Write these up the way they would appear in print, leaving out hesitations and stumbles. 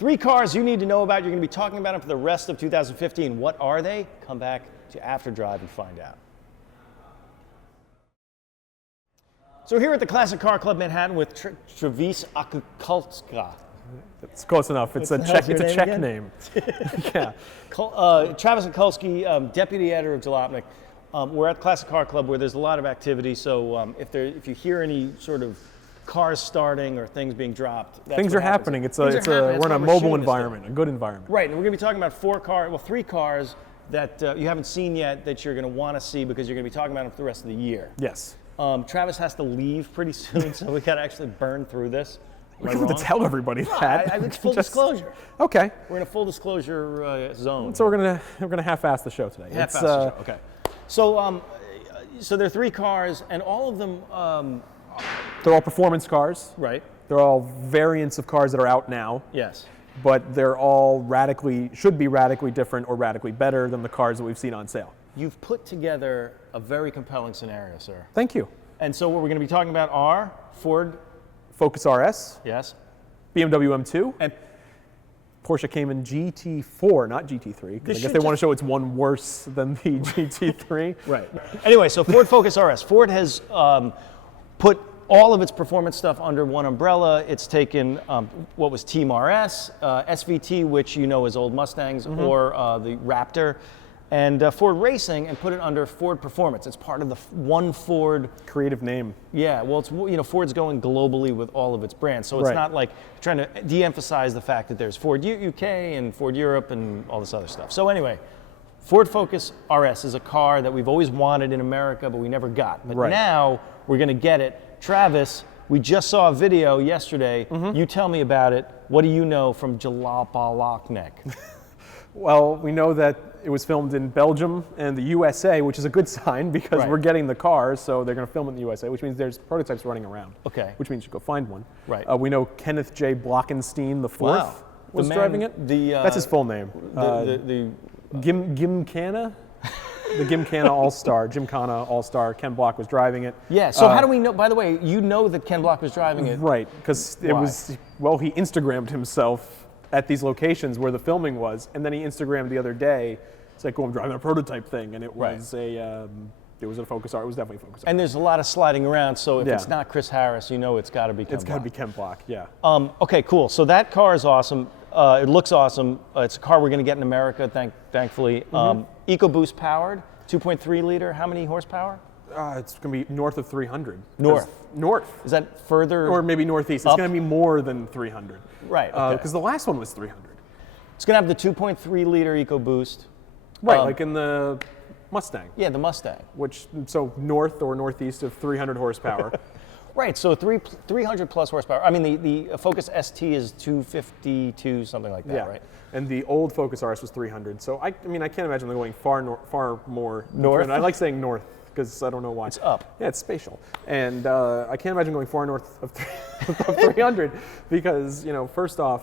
3 cars you need to know about. You're going to be talking about them for the rest of 2015. What are they? Come back to After Drive and find out. So we're here at the Classic Car Club Manhattan with Travis Okulski. It's close enough. It's a Czech name. Yeah. Travis Okulski, deputy editor of Jalopnik. We're at Classic Car Club where there's a lot of activity. So if you hear any sort of cars starting or things being dropped, things are happening. We're in a mobile environment, a good environment. Right, and we're going to be talking about 3 cars that you haven't seen yet that you're going to want to see because you're going to be talking about them for the rest of the year. Yes. Travis has to leave pretty soon, so we got to actually burn through this. We don't have to tell everybody that. It's full disclosure. Okay. We're in a full disclosure zone. So we're gonna half-ass the show today. Half-ass the show. Okay. So so there are 3 cars, and all of them. They're all performance cars. Right. They're all variants of cars that are out now. Yes. But they're all should be radically different or radically better than the cars that we've seen on sale. You've put together a very compelling scenario, sir. Thank you. And so what we're going to be talking about are Ford Focus RS. Yes. BMW M2. And Porsche Cayman GT4, not GT3, because I guess they want to show it's one worse than the GT3. Right. Anyway, so Ford Focus RS. Ford has put all of its performance stuff under one umbrella. It's taken what was Team RS, SVT, which you know is old Mustangs, or the Raptor, and Ford Racing, and put it under Ford Performance. It's part of the one Ford creative name. Yeah, well, it's Ford's going globally with all of its brands, so it's not like trying to de-emphasize the fact that there's Ford UK and Ford Europe and all this other stuff. So anyway, Ford Focus RS is a car that we've always wanted in America, but we never got. But now we're going to get it. Travis, we just saw a video yesterday. You tell me about it. What do you know from Jalopnik? Well, we know that it was filmed in Belgium and the USA, which is a good sign because we're getting the cars, so they're going to film it in the USA, which means there's prototypes running around. Okay. Which means you go find one. Right. We know Kenneth J. Blockenstein IV was driving it. That's his full name. Gymkhana? The Gymkhana All-Star, Gymkhana All-Star, Ken Block was driving it. Yeah, so how do we know, by the way, you know that Ken Block was driving it. Right, because it was, he Instagrammed himself at these locations where the filming was, and then he Instagrammed the other day, it's like, I'm driving a prototype thing, and it was it was a Focus R, it was definitely a Focus R. And there's a lot of sliding around, so if it's not Chris Harris, you know it's got to be Ken Block. It's got to be Ken Block, yeah. Okay, cool, so that car is awesome. It looks awesome. It's a car we're going to get in America, thankfully. EcoBoost powered, 2.3 liter, how many horsepower? It's going to be north of 300. North. Is that further? Or maybe northeast. It's going to be more than 300. Right. Because the last one was 300. It's going to have the 2.3 liter EcoBoost. Right, like in the Mustang. Yeah, the Mustang. So north or northeast of 300 horsepower. Right, so 300 plus horsepower. I mean, the Focus ST is 252, something like that, right? And the old Focus RS was 300. So I can't imagine them going far more north. And I like saying north because I don't know why. It's up. Yeah, it's spatial. And I can't imagine going far north of 300 because, first off,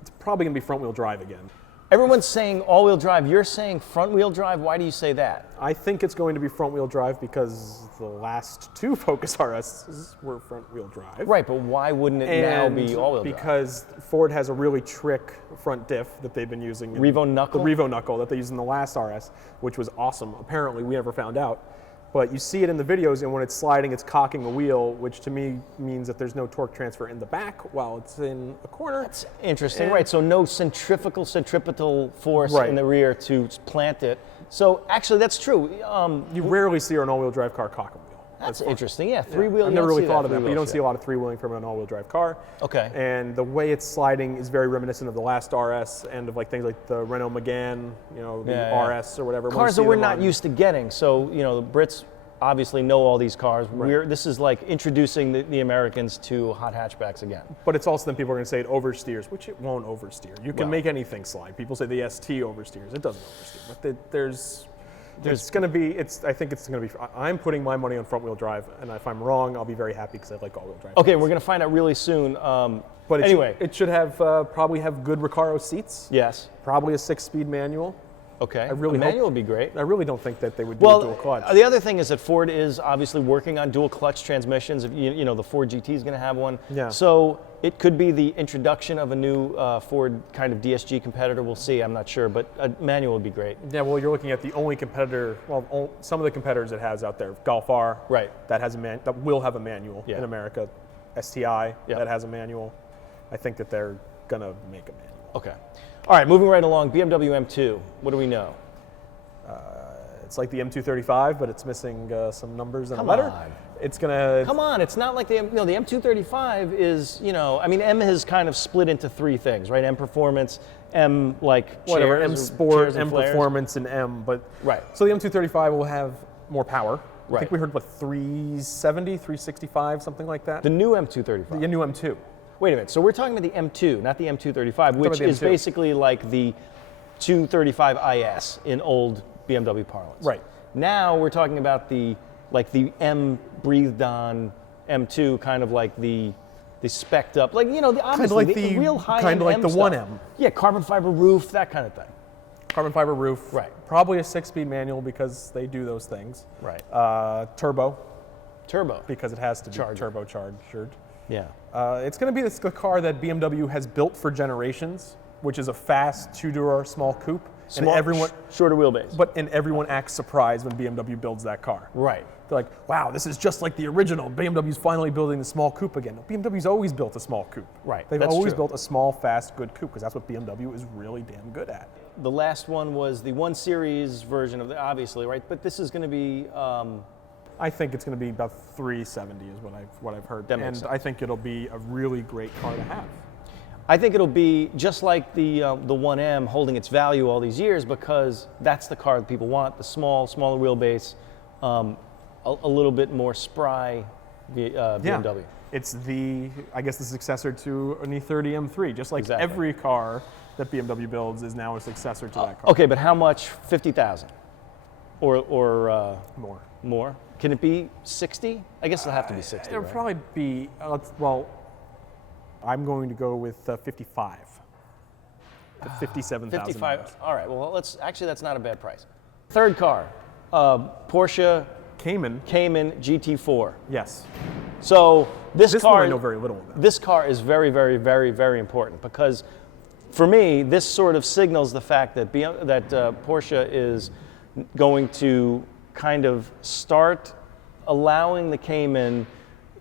it's probably going to be front-wheel drive again. Everyone's saying all-wheel drive. You're saying front-wheel drive. Why do you say that? I think it's going to be front-wheel drive because the last 2 Focus RSs were front-wheel drive. Right, but why wouldn't it now be all-wheel drive? Because Ford has a really trick front diff that they've been using. Revo knuckle? The Revo knuckle that they used in the last RS, which was awesome. Apparently, we never found out. But you see it in the videos, and when it's sliding, it's cocking the wheel, which to me means that there's no torque transfer in the back while it's in a corner. That's interesting, right? So no centripetal force in the rear to plant it. So actually, that's true. You rarely see an all-wheel drive car cock a wheel. That's interesting. Yeah, three-wheel. I've never really thought of that, but you don't see a lot of three-wheeling from an all-wheel drive car. Okay. And the way it's sliding is very reminiscent of the last RS and of things like the Renault Megane, the RS or whatever. Cars that we're not used to getting. So the Brits obviously know all these cars. Right. This is like introducing the Americans to hot hatchbacks again. But it's also then people are going to say it oversteers, which it won't oversteer. You can make anything slide. People say the ST oversteers. It doesn't oversteer. But it's going to be. I think it's going to be. I'm putting my money on front-wheel drive, and if I'm wrong, I'll be very happy because I like all-wheel drive. Okay, we're going to find out really soon. But it should have probably have good Recaro seats. Yes. Probably a 6-speed manual. Okay. I really a manual would be great. I really don't think that they would do a dual clutch. The other thing is that Ford is obviously working on dual clutch transmissions. You know, the Ford GT is going to have one. Yeah. So it could be the introduction of a new Ford kind of DSG competitor. We'll see. I'm not sure, but a manual would be great. Yeah. Well, you're looking at the only competitor. Well, some of the competitors it has out there. Golf R. Right. That has that will have a manual in America. STI that has a manual. I think that they're gonna make a manual. Okay. All right. Moving right along. BMW M2. What do we know? It's like the M235, but it's missing some numbers and Come a letter. on. It's gonna. Come on, it's not like the M235 is, I mean, M has kind of split into three things, right? M Performance, M like Whatever, chairs M or Sport, chairs and M flares. Performance, and M. But Right. So the M235 will have more power. Right. I think we heard 370, 365, something like that. The new M235. The new M2. Wait a minute. So we're talking about the M2, not the M235, which is M2. basically like the 235 IS in old BMW parlance. Right. Now we're talking about the M breathed on M2, kind of like the spec'd up, like obviously like the real high kind end of like M the stuff. 1M. Yeah, carbon fiber roof, that kind of thing. Carbon fiber roof. Right. Probably a 6-speed manual because they do those things. Right. Turbo Turbo. because it has to be Charger. turbocharged. Yeah. It's going to be the car that BMW has built for generations, which is a fast two-door small coupe. Small, and everyone, shorter wheelbase. and everyone acts surprised when BMW builds that car. Right. They're like, wow, this is just like the original. BMW's finally building the small coupe again. BMW's always built a small coupe. Right, They've that's always true. built a small, fast, good coupe because that's what BMW is really damn good at. The last one was the 1 Series version of the, obviously, right? But this is going to be, I think it's going to be about 370 is what I've heard. That makes and sense. I think it'll be a really great car to have. I think it'll be just like the 1M holding its value all these years because that's the car that people want, the smaller wheelbase, a little bit more spry BMW. Yeah. It's I guess the successor to an E30 M3, just like Exactly. every car that BMW builds is now a successor to that car. Okay, but how much? 50,000 or More. more? Can it be 60? I guess it'll have to be 60. It'll right? probably be, I'm going to go with 55. $57,000. 55. All right. Well, actually that's not a bad price. Third car, Porsche Cayman. Cayman GT4. Yes. So this This car, one I know very little about. This car is very, very, very, very important because, for me, this sort of signals the fact that Porsche is going to kind of start allowing the Cayman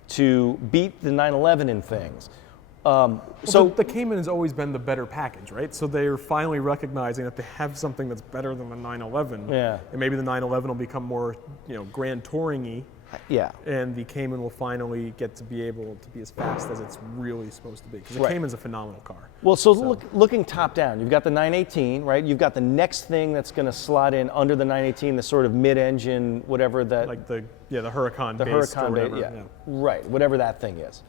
to beat the 911 in things. So the Cayman has always been the better package, right? So they're finally recognizing that they have something that's better than the 911. Yeah. And maybe the 911 will become more, grand touring-y. Yeah. And the Cayman will finally get to be able to be as fast as it's really supposed to be. Because the Right. Cayman's a phenomenal car. Well, so looking top down, you've got the 918, right? You've got the next thing that's going to slot in under the 918, the sort of mid-engine, whatever that. Like the Huracan the based Huracan, or whatever. yeah. Right, whatever that thing is.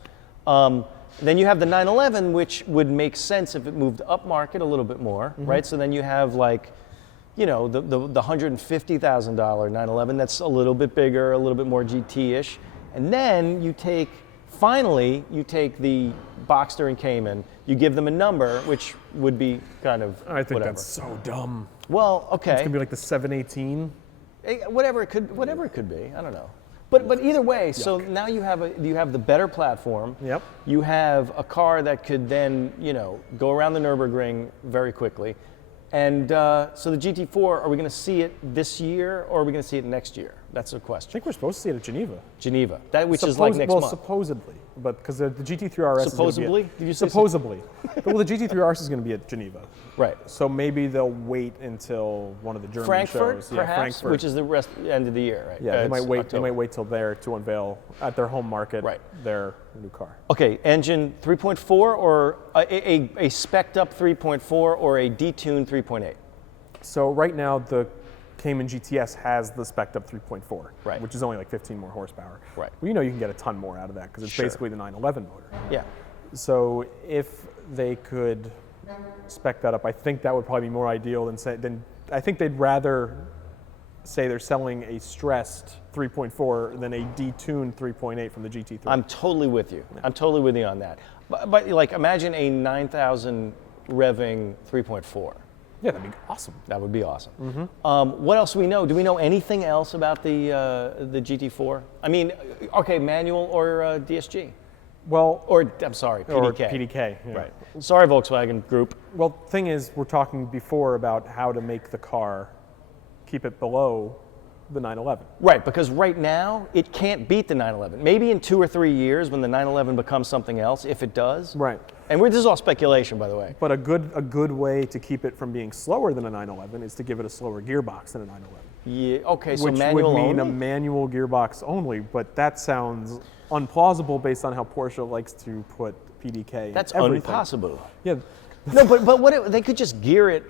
Then you have the 911, which would make sense if it moved up market a little bit more, right? So then you have like, the $150,000 911 that's a little bit bigger, a little bit more GT-ish. And then you take the Boxster and Cayman, you give them a number, which would be kind of I think whatever. that's so dumb. Well, okay. It's going to be like the 718. Whatever it could be. I don't know. But either way, so now you have the better platform. Yep. You have a car that could then go around the Nürburgring very quickly, and so the GT4, are we going to see it this year or are we going to see it next year? That's the I question. think we're supposed to see it at Geneva. Geneva, which is like next month. Supposedly, but because the GT3 RS Supposedly? is going to be Did you say supposedly? Well, the GT3 RS is going to be at Geneva, Right. so maybe they'll wait until one of the German Frankfurt, shows. perhaps, Frankfurt. which is the end of the year, right? Yeah, they might It's wait. October. They might wait till there to unveil at their home market Right. their new car. Okay, engine 3.4 or a spec'd up 3.4 or a detuned 3.8? So right now the Cayman GTS has the spec'd up 3.4, Right. which is only like 15 more horsepower. Right. Well, you can get a ton more out of that because it's Sure. basically the 911 motor. Yeah. So if they could spec that up, I think that would probably be more ideal than I think they'd rather say they're selling a stressed 3.4 than a detuned 3.8 from the GT3. I'm totally with you. I'm totally with you on that. But like, imagine a 9,000 revving 3.4. Yeah, that'd be awesome. That would be awesome. What else do we know? Do we know anything else about the GT4? I mean, okay, manual or DSG? Well, Or, I'm sorry, PDK. or PDK. Yeah. Right. Sorry, Volkswagen Group. Well, thing is, we're talking before about how to make the car keep it below the 911. Right, because right now, it can't beat the 911. Maybe in 2 or 3 years when the 911 becomes something else, if it does. Right. And this is all speculation, by the way. But a good way to keep it from being slower than a 911 is to give it a slower gearbox than a 911. Yeah, okay, so Which manual would mean only? a manual gearbox only, but that sounds unplausible based on how Porsche likes to put PDK That's in everything. impossible. Yeah, No, but they could just gear it.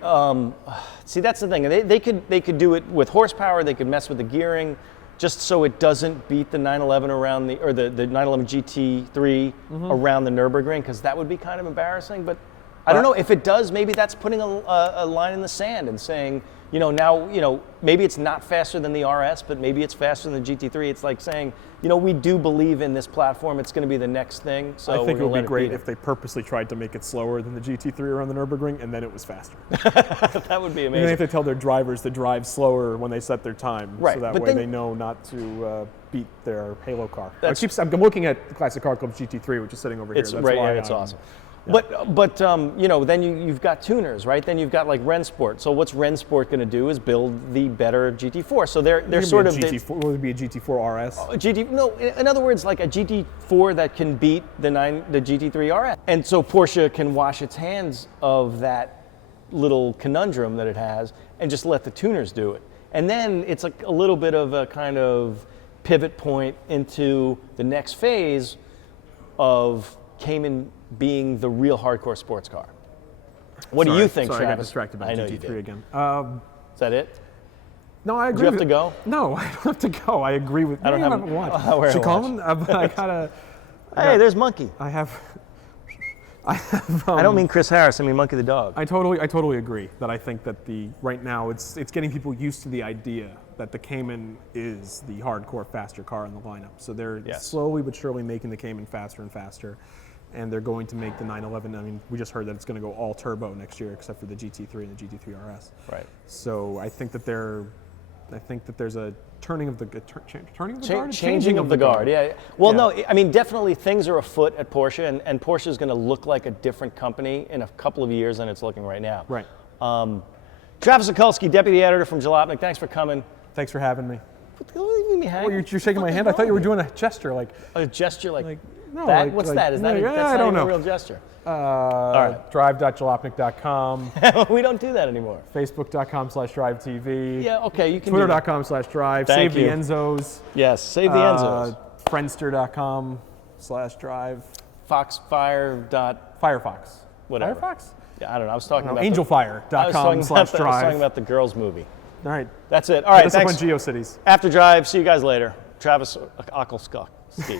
See, that's the thing. They could do it with horsepower. They could mess with the gearing, just so it doesn't beat the 911 around the 911 GT3 around the Nürburgring, because that would be kind of embarrassing. But I don't know if it does. Maybe that's putting a line in the sand and saying, now maybe it's not faster than the RS, but maybe it's faster than the GT3. It's like saying, we do believe in this platform. It's going to be the next thing. So I think it would be great it if they purposely tried to make it slower than the GT3 around the Nürburgring, and then it was faster. That would be amazing. And they have to tell their drivers to drive slower when they set their time, Right, so that but way then- they know not to beat their Halo car. I'm looking at the Classic Car Club's GT3, which is sitting over It's here. right. why Yeah, it's I'm- awesome. But then you've got tuners, right? Then you've got like Rennsport. So what's Rennsport going to do is build the better GT4. So they're sort of GT4. Would it be a GT4 RS? in other words, like a GT4 that can beat the GT3 RS. And so Porsche can wash its hands of that little conundrum that it has and just let the tuners do it. And then it's like a little bit of a kind of pivot point into the next phase of Cayman being the real hardcore sports car. What do you think, Sorry, I got Travis? distracted by I know GT3 you did. again. Is that it? No, I agree. Do you have with to go? No, I don't have to go. I agree with. I don't have- haven't watched. I'll wear a Chacon? I gotta. Hey, there's Monkey. I have. I don't mean Chris Harris. I mean Monkey the dog. I totally agree that I think that right now it's getting people used to the idea that the Cayman is the hardcore faster car in the lineup. So they're slowly but surely making the Cayman faster and faster, and they're going to make the 911. I mean, we just heard that it's going to go all turbo next year, except for the GT3 and the GT3 RS. Right. So I think that there's a turning of the guard. Changing of the guard. Yeah. Well, no, I mean, definitely things are afoot at Porsche, and Porsche is going to look like a different company in a couple of years than it's looking right now. Right. Travis Okulski, deputy editor from Jalopnik. Thanks for coming. Thanks for having me. Leave me hanging. Well, you're shaking my hand. I thought you were doing a gesture like. A gesture like no, that? like- What's like- that? Is that no, that's I not don't even know. a real gesture? Right. Drive.jalopnik.com, We don't do that anymore. Facebook.com/DriveTV. Yeah, okay, you can do that. Twitter.com/Drive. Thank Save the you. Enzos. Yes, save the Enzos. Friendster.com/Drive. Foxfire. Firefox. Whatever. Firefox? Yeah, I don't know. I was talking about Angelfire.com/Drive. I was talking about the girls movie. All right. That's it. All right, Hit us up on thanks. GeoCities. After Drive, see you guys later. Travis Okulski.